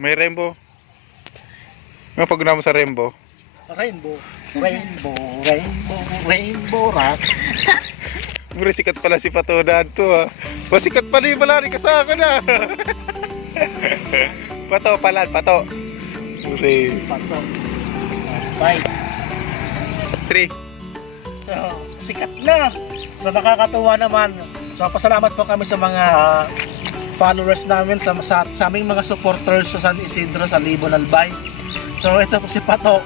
May rainbow. Ano pag mo sa rainbow? Rainbow, rainbow, rainbow, rainbow rock. Mura sikat pala si Patodan to ah. Masikat pala yung malari ka sa akin ah. pato pala, pato. Mure. Pato. Bye. Three. So, sikat na. So, nakakatuwa naman. So, pasalamat po kami sa mga ah, followers namin, sa, sa, sa aming mga supporters sa San Isidro, sa Libon Albay. So, ito po si Pato.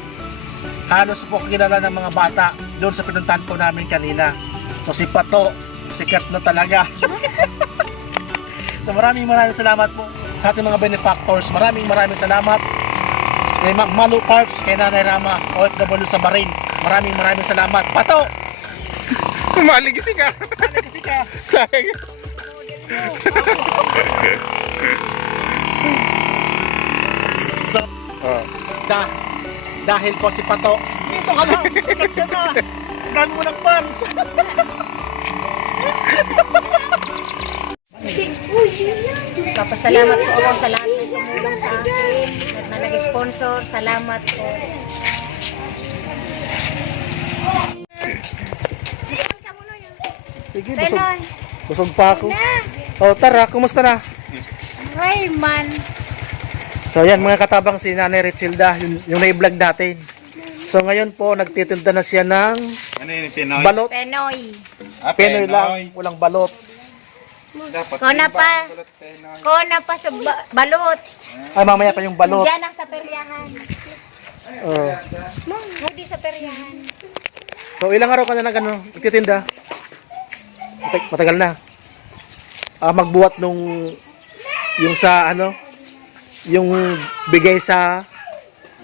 Halos po kilala ng mga bata doon sa pinuntahan po namin kanina. So, si Pato, sikat na talaga. so, maraming maraming salamat po sa ating mga benefactors. Maraming maraming salamat kay Malu Parks, kay Nanay Rama, OFW sa Bahrain. Maraming maraming salamat. Pato! Maligising ka. Kasi ka, Sayang. So, Oh. da, dahil po si Pato, dito ka lang, sikat ka na. Dami mo ng fans. Papasalamat po ako sa lahat ng tumulong sa akin at na nag-sponsor. Salamat po. Sige, busog, busog pa ako. na, Oh, tara, kumusta na? Rayman. So yan mga katabang si Nanay Richilda, yung, yung na-vlog natin. So ngayon po, nagtitinda na siya ng Ano yun, Pinoy? balot. Penoy. Ah, Pinoy lang, walang balot. Dapat Kona pa. Pinoy. Kona pa sa ba- balot. Ay, mamaya pa yung balot. Diyan ang sa peryahan. Oh. Hindi sa peryahan. So ilang araw ka na nag ano, nagtitinda? Matag- matagal na. Ah, magbuhat nung yung sa ano, yung bigay sa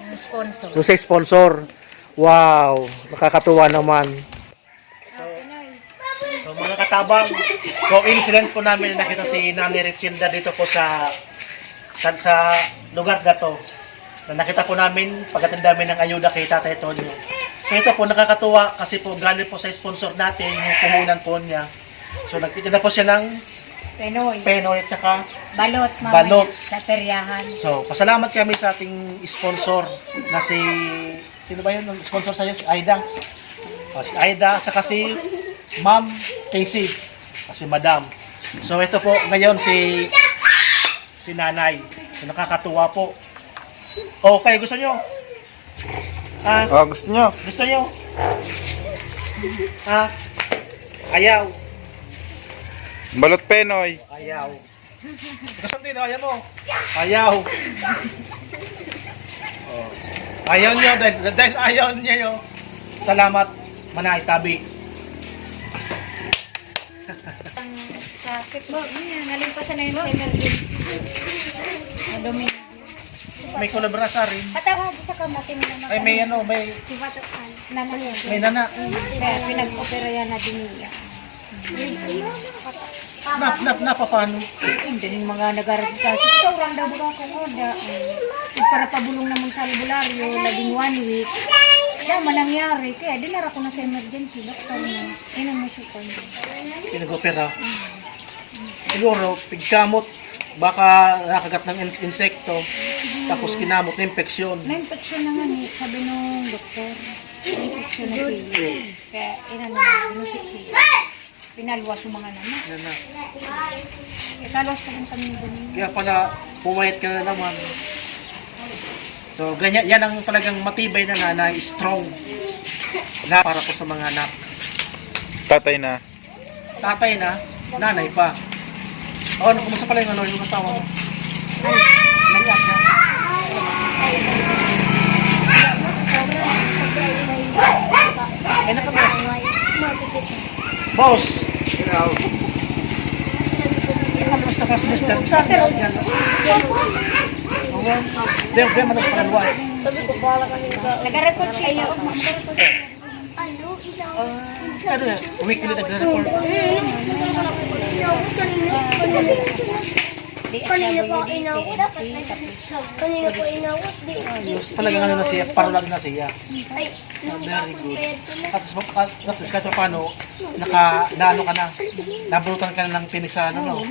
Yung sponsor. yung sa sponsor. Wow, nakakatuwa naman. So mga katabang, coincident po namin na nakita si Nani Richilda dito po sa sa, sa lugar na to. Na nakita po namin pagdating namin ng ayuda kay Tatay Tonyo. So ito po nakakatuwa kasi po galing po sa sponsor natin yung puhunan po niya. So nagtitinda po siya ng Penoy. penoy at saka Balot. Mamaya Balot. Sa peryahan. So, pasalamat kami sa ating sponsor na si sino ba 'yun ang sponsor sa iyo? Si Aida. Oh, si Aida at saka si Ma'am Casey. O si Madam. So, ito po ngayon si si Nanay. So, nakakatuwa po. Okay, gusto nyo? Ah, Oh, gusto nyo? gusto nyo? Ah, ayaw. Balot Pinoy. Ayaw. Gusto din, ayaw mo. Ayaw. Oh. Ayaw niyo, dahil, dahil ayaw niya yun. Salamat, Manay Tabi. Sa kitbo. Nalimpasan na yun sa emergency. Madumi. May kolaborasa rin. Katawa sa kamating na Ay, may ano, may, Naman yan. may nana. Kaya pinag-opera yan na diniya. Nap, nap, napa, paano? Hindi rin mga nag-aral-kasi. Ikaw lang daw buka ko ngoda. Para pabulong naman sa albularyo, labing one week. Kaya manangyari. Kaya dinara ko na sa emergency. Doktor na. Ino mo siya ko. Pinag-opera. Siguro, pigkamot, baka nakagat ng ins- insekto, tapos kinamot na infeksyon. May infection naman eh. Sabi nung doktor. May infection na siya. Kaya ina na, binusik siya. Pinalwas yung mga naman. Yan na. Ikalos pa rin kami doon. Kaya pala, pumayat ka na naman. So, ganyan, yan ang talagang matibay na nanay, strong. Na para po sa mga anak. Tatay na. Tatay na, nanay pa. O, ano, kumusta pala yung ano, yung asawa mo? Naiyak na. Ay, nakabos. Boss! Kamusta ka, mister? Saan ka lang yan? Okay. Di, di, manong pangalawas. Nag-report siya. Ano yan? Weekly nagre-report. Kanina po inawot. Kanina po inawot. Talagang ano na siya, paralag na siya. Ay, Very good. At at kahit pa paano, naka, naano ka na, nabutan ka na ng tinik sa ano, no?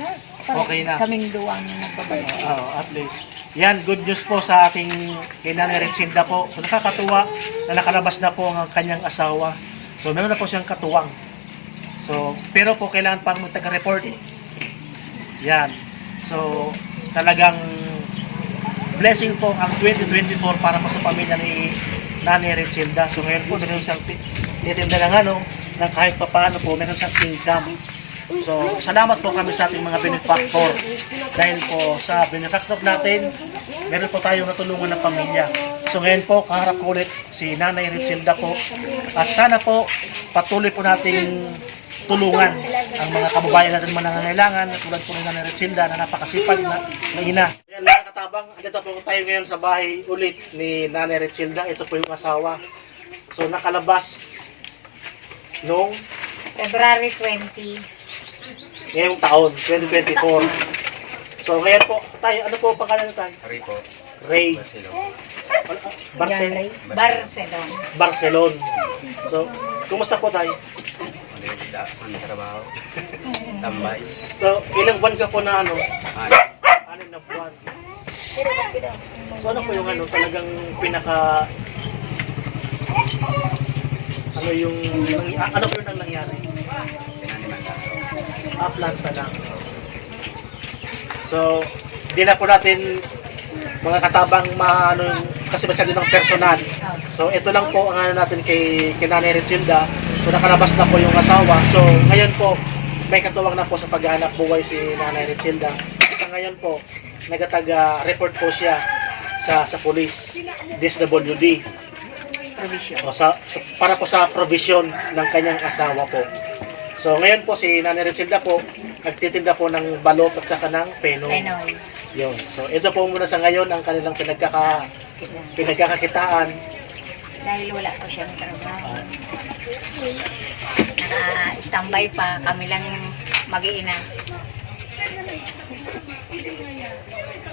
Okay na. Kaming duwang nagbabayad. Oo, at least. Yan, good news po sa ating kinanay Retsinda po. So nakakatuwa na nakalabas na po ang kanyang asawa. So meron na po siyang katuwang. So, pero po kailangan pang magtaga-report. Yan. So, talagang blessing po ang 2024 para po sa pamilya ni Nanay Retsilda. So ngayon po, meron siyang ti- titinda ng ano, ng kahit pa paano po, meron siyang income. So, salamat po kami sa ating mga benefactor. Dahil po sa benefactor natin, meron po tayong natulungan ng pamilya. So ngayon po, kaharap ko ulit si Nanay Ritsilda po. At sana po, patuloy po nating tulungan ang mga kababayan natin mga nangangailangan tulad po ni Nanay Ritsilda na napakasipag na, na ina. Yan mga katabang, andito po tayo ngayon sa bahay ulit ni Nanay Ritsilda. Ito po yung asawa. So nakalabas noong February 20. ngayong taon, 2024. So ngayon po, tayo, ano po ang pangalan na tayo? Ray po. Ray Barcelona. Barcel Barcelona. Barcelon. So, kumusta po tayo? Maliit da. Ano trabaho? Tambay. So, ilang buwan ka po na ano? Ano? Anim na buwan. So, ano po yung ano, talagang pinaka... Ano yung... Ano po yung nangyari? Tinaniman ka. Atlanta lang. So, di na po natin mga katabang maano kasi masyado ng personal. So, ito lang po ang ano natin kay, kay Nanay Retsilda. So, nakalabas na po yung asawa. So, ngayon po, may katuwang na po sa paghahanap buhay si Nanay Retsilda. Sa ngayon po, nagataga-report po siya sa sa police, DSWD. O sa, sa- para po sa provision ng kanyang asawa po. So ngayon po si Nanay Retsilda po, nagtitinda po ng balot at saka ng penoy. Penoy. Yun. So ito po muna sa ngayon ang kanilang pinagkaka, pinagkakakitaan dahil wala po siyang trabaho. Ah, Naka-standby pa, kami lang mag-iina.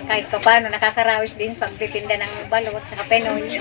Kahit pa paano, nakakarawis din pagtitinda ng balot sa penoy.